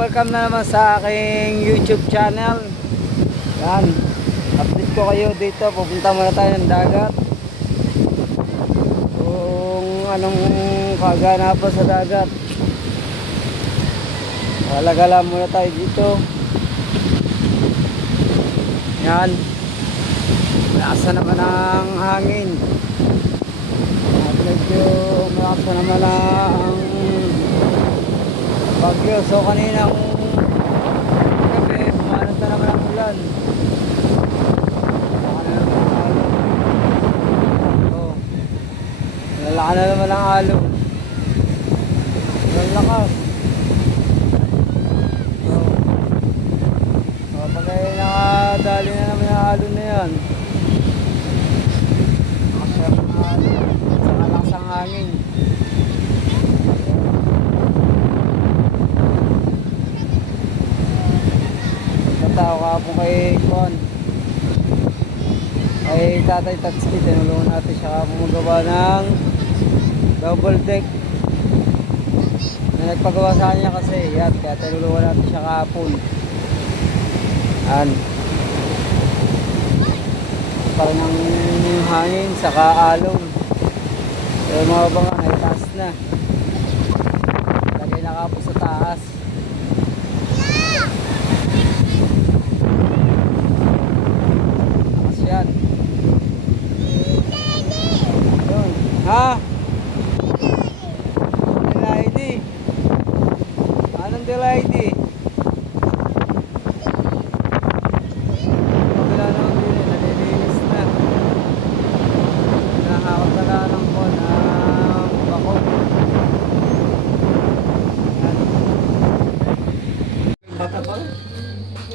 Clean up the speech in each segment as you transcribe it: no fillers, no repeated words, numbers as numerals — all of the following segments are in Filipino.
welcome na naman sa aking YouTube channel. Yan, update ko kayo dito. Pupunta muna tayo ng dagat. Kung anong kaganapan sa dagat. Gala-gala muna tayo dito. Yan, malakas na naman ang hangin. Medyo malakas na naman ang bagyo. So kaninang gabi pumanat na naman ang ulan. Lalaka na naman ang alon. Ang lakas. Pag ay nakadali na naman ang alon na yan, nakasya ang alon. Saka lakas ang hangin. Tao kahapon kay Juan ay Tatay Tatsuki, tinulungan natin siya kahapon magawa ng double deck na nagpagawa sa kanya kasi yan, kaya tinulungan natin siya kahapon. Yan, parang ng hangin saka alon, pero mga banga ay taas na, lagay na kahapon sa taas. Ha? Delay ID. Anong delay ID? Wala naman din, nalilinis na. Nakakot na lang ng po ng bako.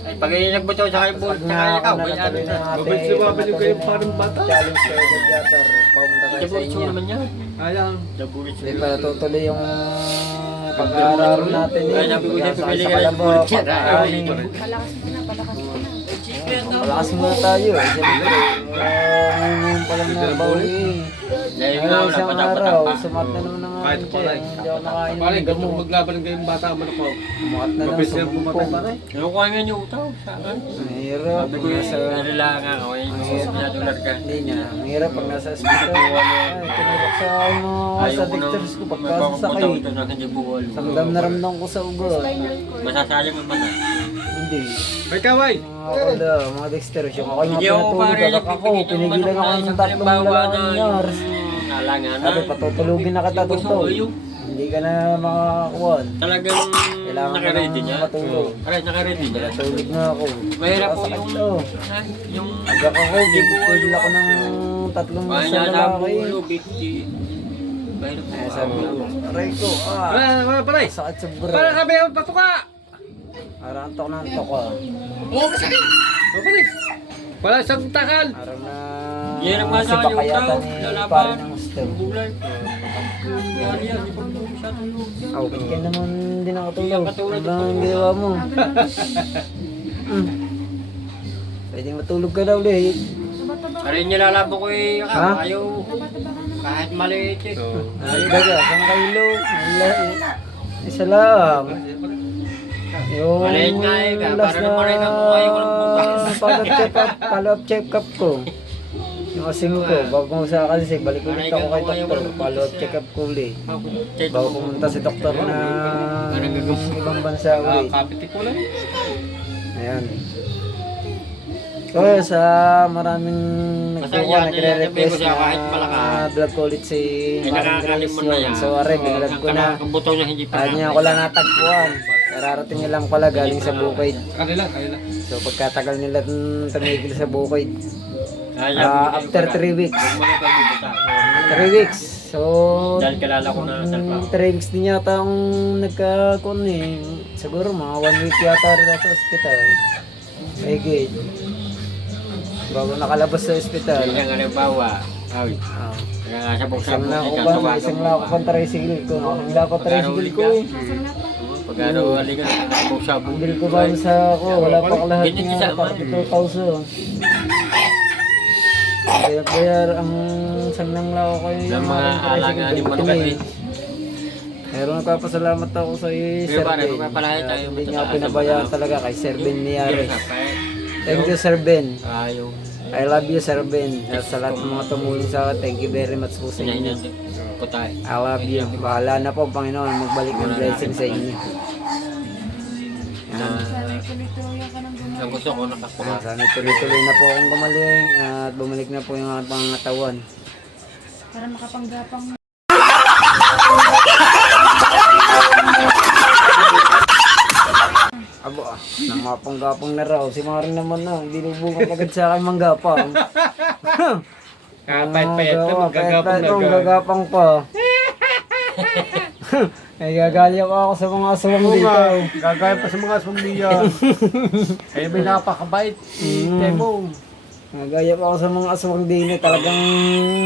Ay, pag nagbutaw sa kayo bolt, tsaka ikaw, may ano na. Babalik kayo parang bata. Challenge kayo sa Jatar. Pumunta kayo sa Jabulit inyo. naman yan. Ayan. Jabulit Hindi pa natutuloy yung pag-aaral natin eh. Ay, nabi ko siya, pumili ka ng Sa bolt yan. pag-aaral. Palakas muna tayo eh. Siyempre, ngayon pa lang nabawi eh. Dahil nga, Ngayon wala isang pa dapat araw, pa. sumat na naman ang Kahit aking pa tiyan. rin. Hindi ako nakain Pare, ng gusto gamot. maglaban ng kayong bata, man ako. Sumat na lang Mabilis sa yan pumatay, pare. bumpong. Ano ko nga yung utaw sa akin? Mahirap. Sabi ko yung kailangan ako, yung $1 ka. Hindi niya. Mahirap pag nasa hospital. Ay, tinurok sa sa doctors ko pagkasasakay. Ito na hindi buwal. Samdam na ramdam ko sa ugot. Masasayang naman na. Hindi. May kaway! Mga dexterous yung ako yung Hindi mga ako pinatulog. pare, Agak ako, pinigilan ako ng tatlong lalaki. Nalangan na. Sabi, patutulugin na kita totoo. Hindi ka na makakuha. Talagang Kailangan ko nakaready na niya. matulog. Aray, nakaready niya. Tulog na ako. Mahirap po Sakit yung... to. Yung... Agak ako, bibigil ako ng tatlong Kaya sa niya sa lalaki. bulo, bigti. Mahirap po. Eh, sabi ko, aray ko, Pare! sakit sa bra. Pare, sabi yung patuka! Parang antok na antok ko. Oo, masakit! O, pare! Wala isang takal! Parang na Yan ang mga sa kanya sipakayatan utaw. ni Lalaban. pare ng gusto. Bulay. Yan yan, di pa mo siya tulog. Okay ka naman din nakatulog. Hindi katulad Ano ang ginawa mo? Pwedeng matulog ka daw ulit. Aray, nilalabo ko eh. Ha? Ayaw. Kahit maliit eh. Ay, baga, isang kailo. Isa lang. Yung Maliit nga eh. last Para naman rin ako kayo walang bukas. follow-up check-up ko. Yung asing ko, bago sa kasi balik ulit ako kay doktor. Follow-up check-up ko ulit. Bago pumunta si doktor na ibang bansa ulit. Kapiti ko lang. Ayan. So, sa maraming Masaya, nagre-request siya kahit na malakas. vlog ko ulit si Ay, Maring nakakalim Grace mo na yun. yan. So, aray, binalad ko na. Ang buto niya hindi pa. Kanya ako lang natagpuan. Nararating niya lang pala galing sa Bukid. Kanila. So, pagkatagal nila tumigil sa Bukid. Ay, After 3 weeks. 3 weeks. So, Dahil kilala ko na sa trabaho. 3 weeks din yata ang nagkakon eh. Siguro mga 1 week yata rin ako sa ospital. Higit. Bago nakalabas sa ospital. Dahil nga halimbawa. Ay, Ah. kaya nga sa buksa Isang mo, na ako ikaw ba? tawagan Isang mo. na ako pang tricycle ko. Ang dapat tricycle ko eh. Pagkano aligan, buksa mo. Ang bill ko ba sa ako? Wala pa kalahat Ganyan niya. kasama. 2,000. Kaya ang isang nang lao ko yung Ng mga alanganin mo na kasi. Pero nagpapasalamat ako sa Sir Pare, Ben. magpapalaya tayo. Hindi niya ako pinabayaan talaga kay Sir Ben Miyares. Thank you, Sir Ben. Yung I love you, Sir Ben. At sa lahat ng mga tumulong sa akin, thank you very much po sa inyo. putay. I love you. Bahala na po, Panginoon. Magbalik ng blessing sa inyo. Yan. Ang gusto ko nakakuha. Sana tuloy-tuloy na po akong gumaling at bumalik na po yung aking pangatawan. Para makapanggapang. Abo namapanggapang na raw. Si Mari naman na, hindi lubungan agad sa akin manggapang. Kahit pa yan, gagapang na gagapang pa. Ay, gagalya pa ako sa mga aswang dito. Gagaya pa sa mga sumbiya. Ay, may napakabait. Temo. Gagaya pa ako sa mga aswang dito. Talagang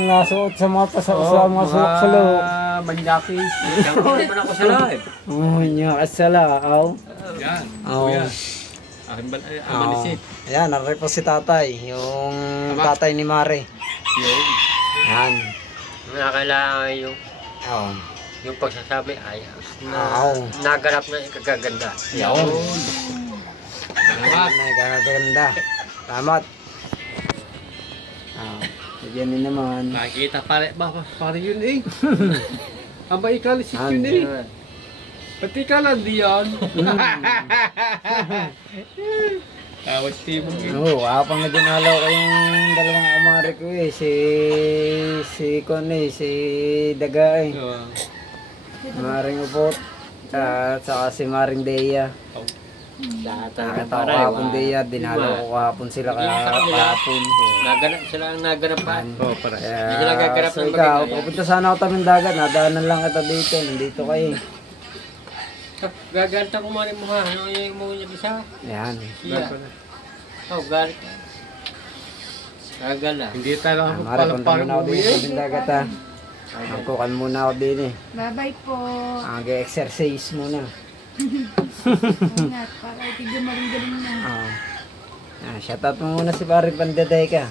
nasuot sa mga sa mga sulok-sulok. Manyakis. Siyempre naman ako sa live. Oh, niya kasala. Aw. Yan. Aw. Kuya. Akin ba? Amanisip. Ayan, narin po si tatay. Yung tatay ni Mare. Yun. Ayan. Kailangan yung Oh. pagsasabi ay Wow. naganap na ikagaganda. Yun. Salamat. Nagkakaganda. Salamat. Bigyan din naman. Nakikita pare yun eh. Aba ikalisit yun eh. Pati ka lang diyan. Tawas tibong yun. Oo, apang na dinalaw ko yung dalawang kumari ko eh. Si Daga eh. Maring Upot. At saka si Maring Deya. Nakita ko kahapon Deya. Dinalaw ko kahapon sila kahapon. Naganap sila ang naganapan. Oh, para. Hindi sila gaganap So ng ikaw, bagay. pupunta sana ako Tamindagat. Nadaanan lang kita dito. Nandito kayo. Gagalta ko man mo ha. Ano yung mo niya isa? Ayan. Iya. Oh, galit ka. Gagala. Hindi tayo Mare, punta muna ako dito sa eh. Tamindagat ha. Angkukan muna ako din eh. Bye-bye po. Mag-exercise muna. Ingat, para itigil maring-galing na. Shoutout mo muna si Pare Pandedeka.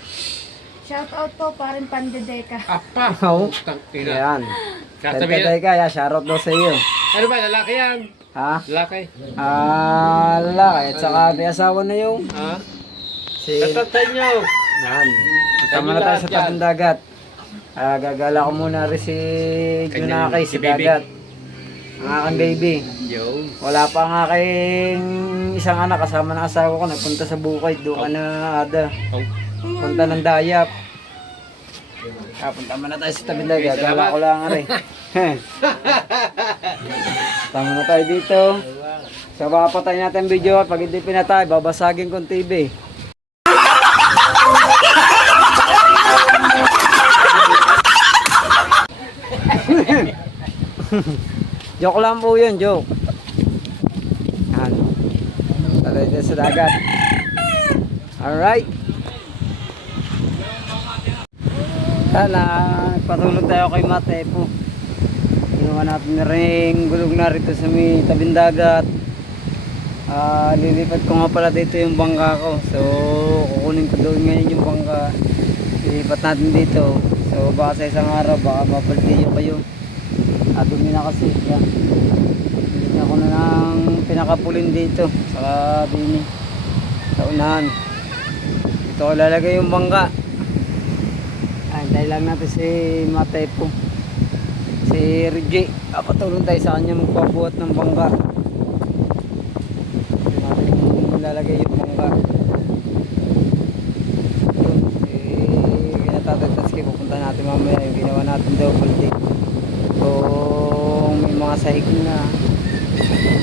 Shout out po, parin Pandedeka. Apa. Oo. Utang ina. Ayan. Sasabihin. Pandedeka, shoutout daw sa iyo. Ano ba? Lalaki yan. Ha? Lalaki. At saka may asawa na yung Ha? si... Tatat sa inyo. Yan. Tama na tayo sa tabing dagat. Gagala ko muna rin si Junakay, si si baby. Dagat. Ang aking baby. Yo. Wala pa ang aking isang anak kasama ng asawa ko. Nagpunta sa bukid. Doon ka na ada. Oh. Punta ng Dayap. Punta na tayo sa tabing dagat. Gagala ko lang rin. Tama na tayo dito. So baka patay natin ang video at pag hindi pinatay, babasagin kong TV. Joke lang po yun, joke. Yan. Tara dito sa dagat. Alright. Sana, patulog tayo kay Matepo. Ginawa natin na rin gulog na rito sa may tabing dagat. Lilipat ko nga pala dito yung bangka ko. So, kukunin ko doon ngayon yung bangka. Lilipat natin dito. So, baka sa isang araw, baka mapaltiyo kayo. Dumi na kasi. Yan. Bili ako na ng pinakapulin dito. Saka bini. Sa unahan. Dito ko lalagay yung bangka. Dahil lang natin si Matepo. Si Reggie. Patulong tayo sa kanya magpabuhat ng bangka. Dito natin lalagay yung bangka. Yun. Kinatataski. Pupunta natin mamaya yung ginawa natin double dig. Kung may mga sahig na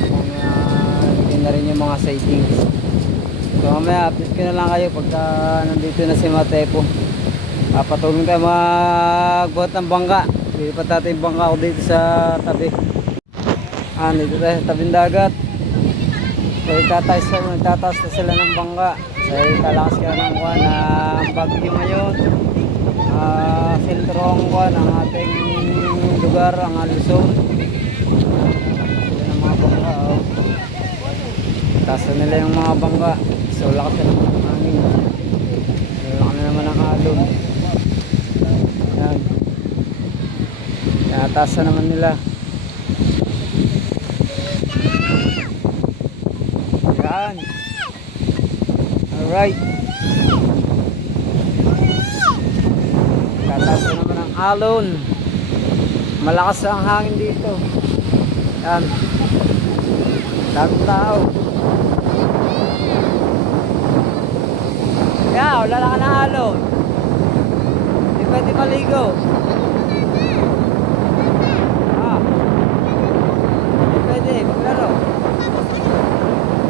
kung lagyan na rin yung mga sightings. So mamaya update ko na lang kayo pagka nandito na si Matepo. Patulong tayo magbuhat ng bangka. Lilipat natin yung bangka ko dito sa tabi. Dito tayo sa tabing dagat. So nagtataas na sila ng bangka. So kalakas ka ng kuha na bagyo ngayon. Sentro ang kuha ng ating lugar, ang Luzon. Sila ng mga bangka. Taas na nila yung mga bangka. So lakas na naman ang hangin. Lakas na naman ang alon. Yan. Taas na naman nila. Yan. Alright. Tataas na naman ang alon. Malakas ang hangin dito. Yan. Daming tao. Yeah, wala lang ka ng alon. Hindi pwede maligo. Hindi pwede, maglaro.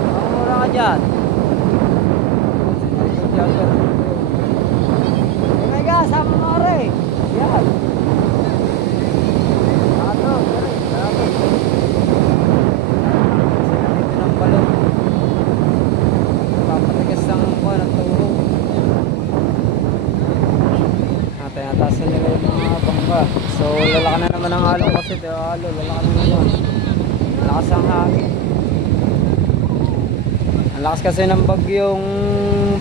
Mamura ka dyan. Omega, sama mo rin. Yan. Ato, dito ng balon. Papatigas ng buwan ng tuhog. Tinatasan nila yung mga bangka. So lalaka na naman ang alon kasi lalaka na naman. Lakas ang hangin. Ang lakas kasi ng bagyong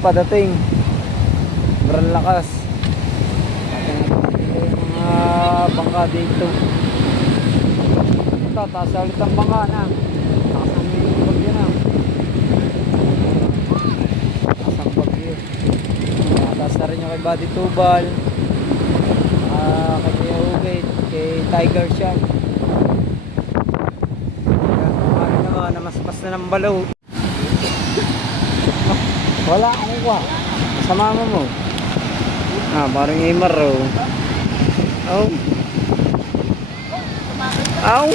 padating. Sobrang lakas. Tinatasan nila yung mga bangka dito. Ito, taas ulit ang bangka na. Lakas ang bagyo na. Lakas ang bagyo. Tinataas na rin yung kay Body Tubal. Kay Ugate, kay Tiger Shark. Ano naman, namaspas na ng balaw. Wala akong kuha. Sa mama mo. Parang Imar oh. Oh. Aw.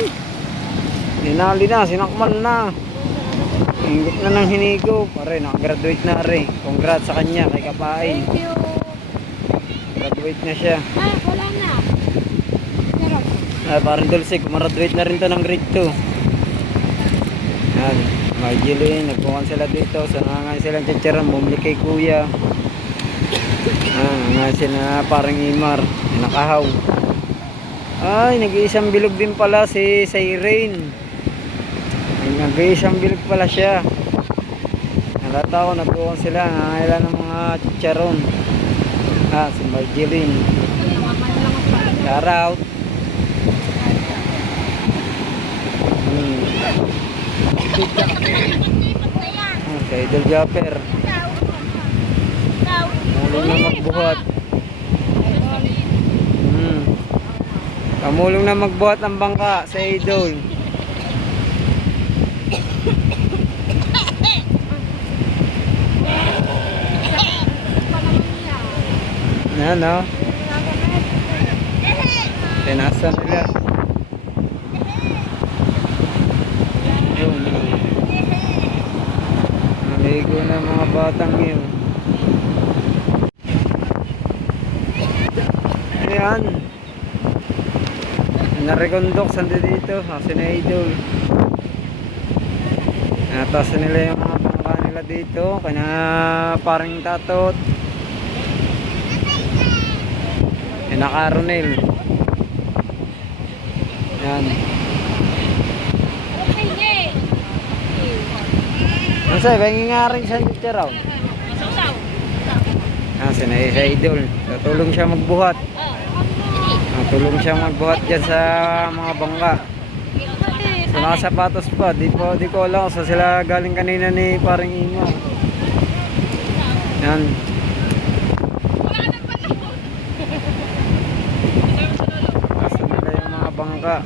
Dinali na, sinakmal na. Ingit na ng hinigo. Pare, nakagraduate na rin. Congrats sa kanya, kay Kapain. Thank you. Graduate na siya. Wala na. Pero, Parang Dulce, kumaraduate na rin to ng grade 2. Yan, Marjeline, nagbukan sila dito. So nangangain silang chicharon, bumili kay kuya. Nangangain sila parang Imar, nakahaw. Ay, nag-iisang bilog din pala si Irene. Nag-iisang bilog pala siya. Nalata ko, nagbukan sila, nangangailan ng mga chicharon. Si Marjeline. Shout out. Okay, Idol Japper. Kamulong na magbuhat. Kamulong na magbuhat ng bangka sa Idol. Yan o. Tinasan nila. Yun. Naligo na mga batang yun. Ayan. Narekondok sandi dito. Sina Idol. Natasan nila yung mga bangka nila dito. Kaya parang tatot. Naka-Ronel. Yan. Masay, bengi nga rin siya dito raw. Sinay sa Idol. Tutulong siya magbuhat. Tulong siya magbuhat dyan sa mga bangka. So nakasapatos pa. Di ko alam kung sila galing kanina ni parang Ima. Yan. Bangka.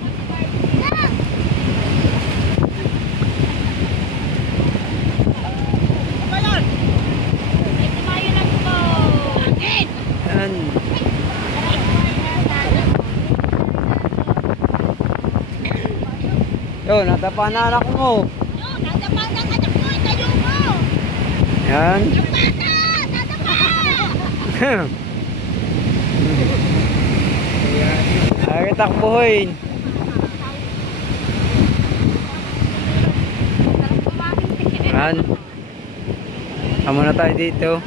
Yan. Yo, natapa na anak mo. Natapa na anak mo, tayo mo. Yan. Ay, takbuhin. Yan. Tama na tayo dito.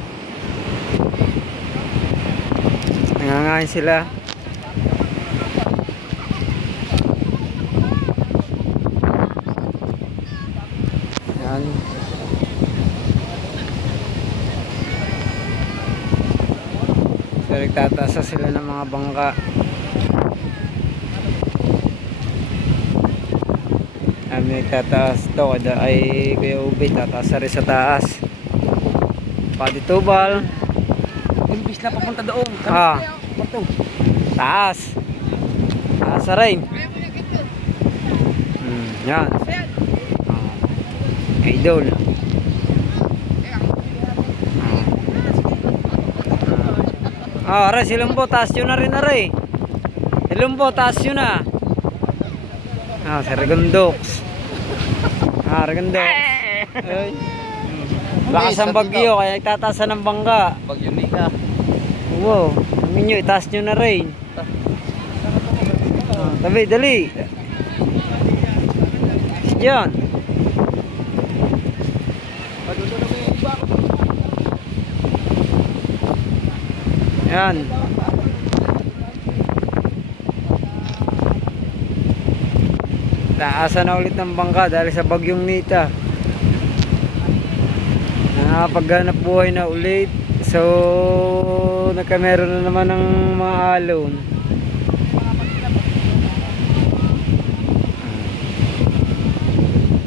Nangangain sila. Yan. So, nagtatasa sila ng mga bangka. May nagtataas to kada ay Kuya Ube tataas na rin sa taas. Pati tubal. Imbis na papunta doon. Taas. Taas na rin. Yan. Idol. Aray, silong po, taas yun na rin, aray. Silong po, taas yun na. Si Regondox. Regondox. Ay. Lakas ang bagyo, kaya nagtataasan ng bangka. Bagyo Nika. Wow, sabi nyo, itaas nyo na rin. Tabi, dali. Yan. Yan. Taasan na ulit ng bangka dahil sa bagyong Nita. Nakapaghanap buhay na ulit. So, nagkameron na naman ng mga alon.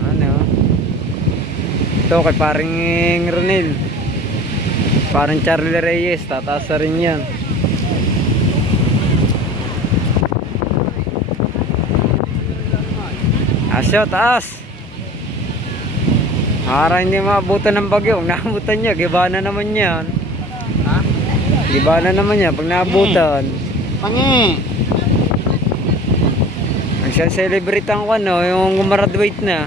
Ano? Ito kay paring Ronel. Parang Charlie Reyes, tataas na rin yan. Asyo, taas. Para hindi maabutan ng bagyo. Kung naabutan niya, giba na naman yan. Ha? Giba na naman yan pag naabutan. Pangi. Nagsa-celebrate ang ano, yung gumraduate na.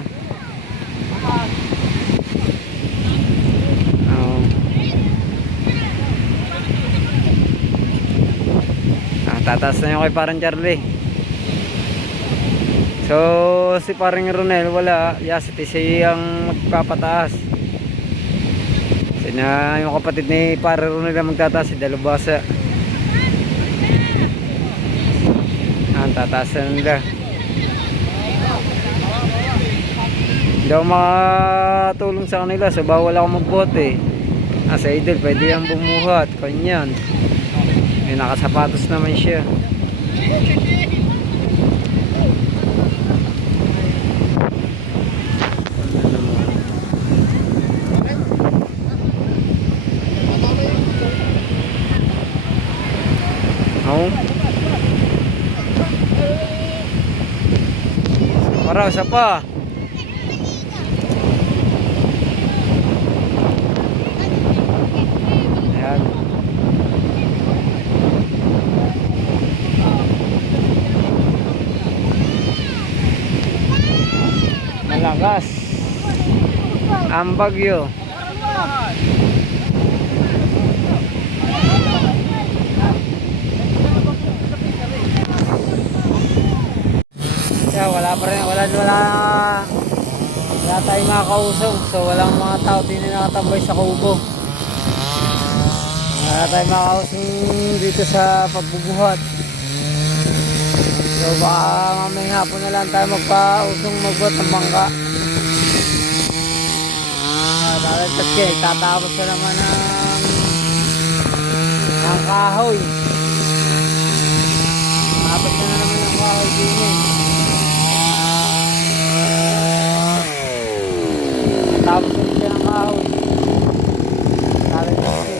Tataas na yung kay parang Charlie. So si parang Ronel wala, Yasiti siya ang magpapataas. Sina yung kapatid ni parang Ronel ang magtataas, si Dalubasa. Tataas na nila. Hindi ako makatulong sa kanila, so bawal ako magbote. Sa idol pwede yung bumuhat, kanyan. May nakasapatos naman siya. Para isa pa. Ayan. Malakas ang bagyo. Kaya wala pa rin, wala tayong mga kausong, so walang mga tao din na nakatambay sa kubo. Wala tayong mga kausong dito sa pagbubuhat. So baka mamayang hapon na lang tayo magbuhat ng bangka. Dahil kasi tatapos na naman ng kahoy. Tapos na naman ng kahoy din eh. Tapos na siya ng kahoy. Dahil kasi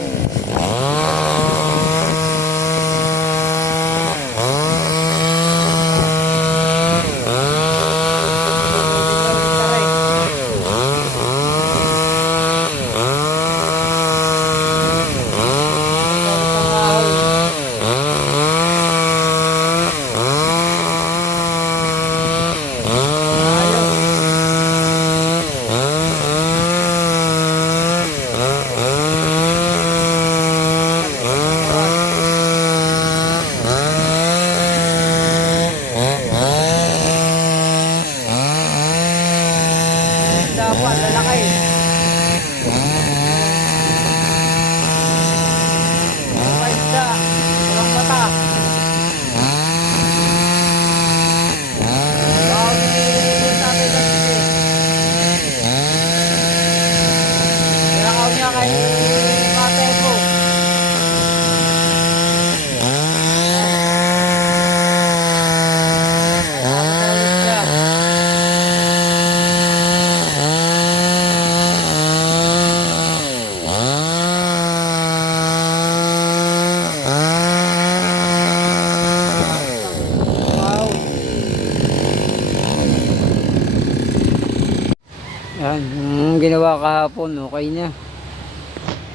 kahapon, okay na.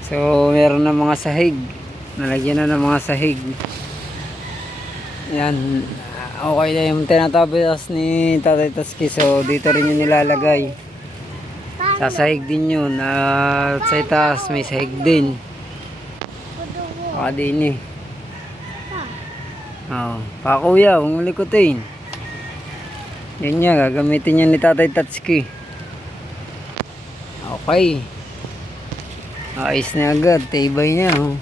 So, meron na mga sahig. Nalagyan na ng mga sahig. Yan. Okay na yung tinatabias ni Tatay Taski. So, dito rin yung nilalagay. Sa sahig din yun. At sa itaas, may sahig din. Baka din eh. Oh, pa kuya, huwag mo likutin. Yan niya, gagamitin niya ni Tatay Tatski. Okay. Ayos na agad, tibay niya. Oh.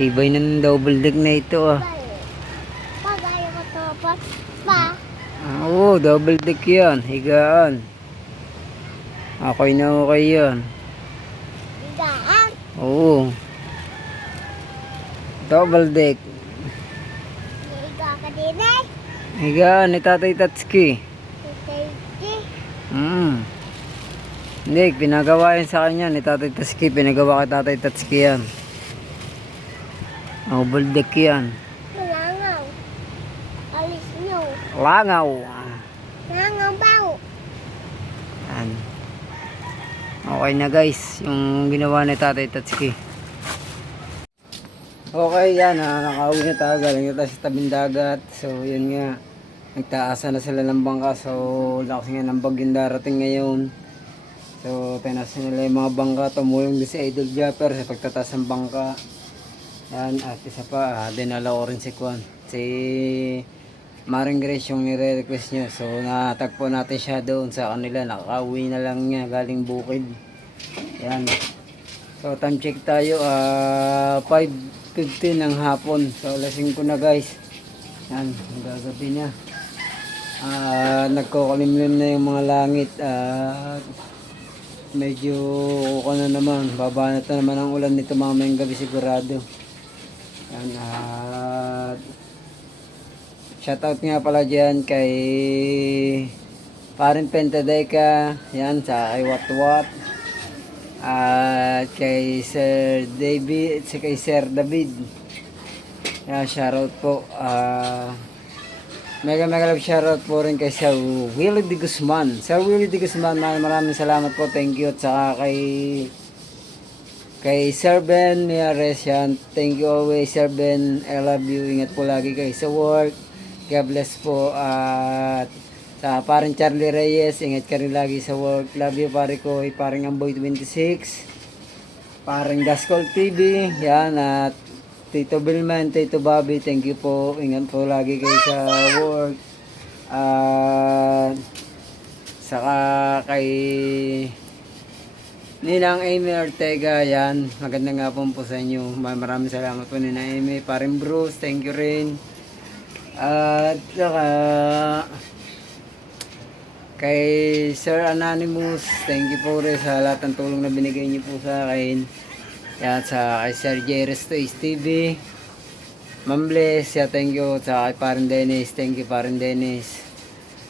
Tibay na ng double deck na ito ah. Pagaya ko to, pa. Oo, double deck yan, higaan. Okay na okay yan. Higaan. Oo. Double deck. Higa ka din eh. Higaan ni Tatay Tatski. Safety. Hindi, pinagawa yan sa kanya ni Tatay Tatski. Pinagawa kay Tatay Tatski yan. Double deck yan. Malangaw. Alis nyo. Langaw. Malangaw bao. Yan. Okay na guys, yung ginawa ni Tatay Tatski. Okay, yan. Nakauwi na tayo. Galing na tayo sa tabing dagat. So, yun nga. Nagtaasa na sila ng bangka. So, lakas nga ng bagyong darating ngayon. So, tinaas nila yung mga bangka. Tumulong din si Idol Japper sa pagtataas ng bangka. Yan. At isa pa, dinala ko rin si Kwan. Si Maring Grace yung nire-request niya. So, natagpo natin siya doon sa kanila. Nakauwi na lang niya galing bukid. Yan. So, time check tayo. 5:15 ng hapon. So, alas 5 na guys. Yan. Ang gagabi na. Nagkukulimlim na yung mga langit. Medyo ano naman. Babanat na naman ang ulan nito mamayang gabi sigurado. Yan. Shoutout nga pala dyan kay Parin Pentadeka. Yan. Sa kay Watwat. At kay Sir David, kay Sir David. Shoutout po. Mega love shoutout po rin kay Sir Willie de Guzman. Sir Willie de Guzman, maraming salamat po. Thank you. At saka kay Sir Ben Miares yan. Thank you always Sir Ben. I love you. Ingat po lagi kayo sa work. God bless po. At sa parang Charlie Reyes, ingat ka rin lagi sa work. Love you pare ko, parang Amboy 26, parang Daskol TV, yan, at Tito Bilman, Tito Bobby, thank you po. Ingat po lagi kayo sa work. Saka kay Ninang Amy Ortega, yan, magandang hapon po sa inyo. Maraming salamat po Ninang Amy. Parang Bruce, thank you rin. At saka kay Sir Anonymous, thank you po rin sa lahat ng tulong na binigay niyo po sa akin. Yan, sa kay Sir Jerez Toys TV, Ma'am Bless, thank you. Sa kay Parin Dennis, thank you Parin Dennis.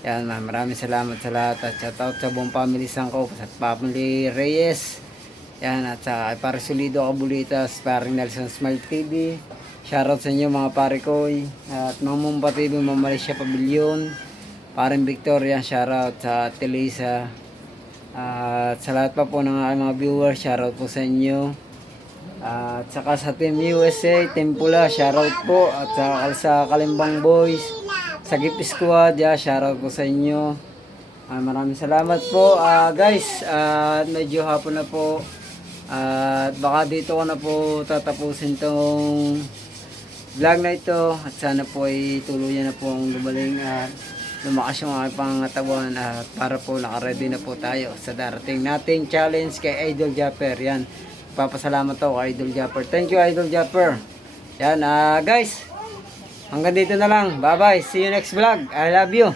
Yan, maraming salamat sa lahat. At shoutout sa buong family Sangko, sa family Reyes. Yan, at sa kay Parin Solido Kabulitas, Parin Nelson Smile TV. Shoutout sa inyo mga pare ko. At Mamumpa TV, Ma'am Malaysia Pavilion. Parang Victoria, shoutout sa Telisa. At sa lahat pa po ng aking mga viewers, shoutout po sa inyo. At saka sa Team USA, Team Pula, shoutout po. At sa Kalimbang Boys, sa Gift Squad, shoutout po sa inyo. Maraming salamat po guys. Medyo hapon na po. At baka dito ko na po tatapusin tong vlog na ito. At sana po ay tuluyan na po ang gumaling at lumakas yung aking pangatawan at para po nakaready na po tayo sa darating nating challenge kay Idol Japper. Yan, papasalamat ako kay Idol Japper. Thank you Idol Japper. Yan guys, hanggang dito na lang. Bye bye, see you next vlog. I love you.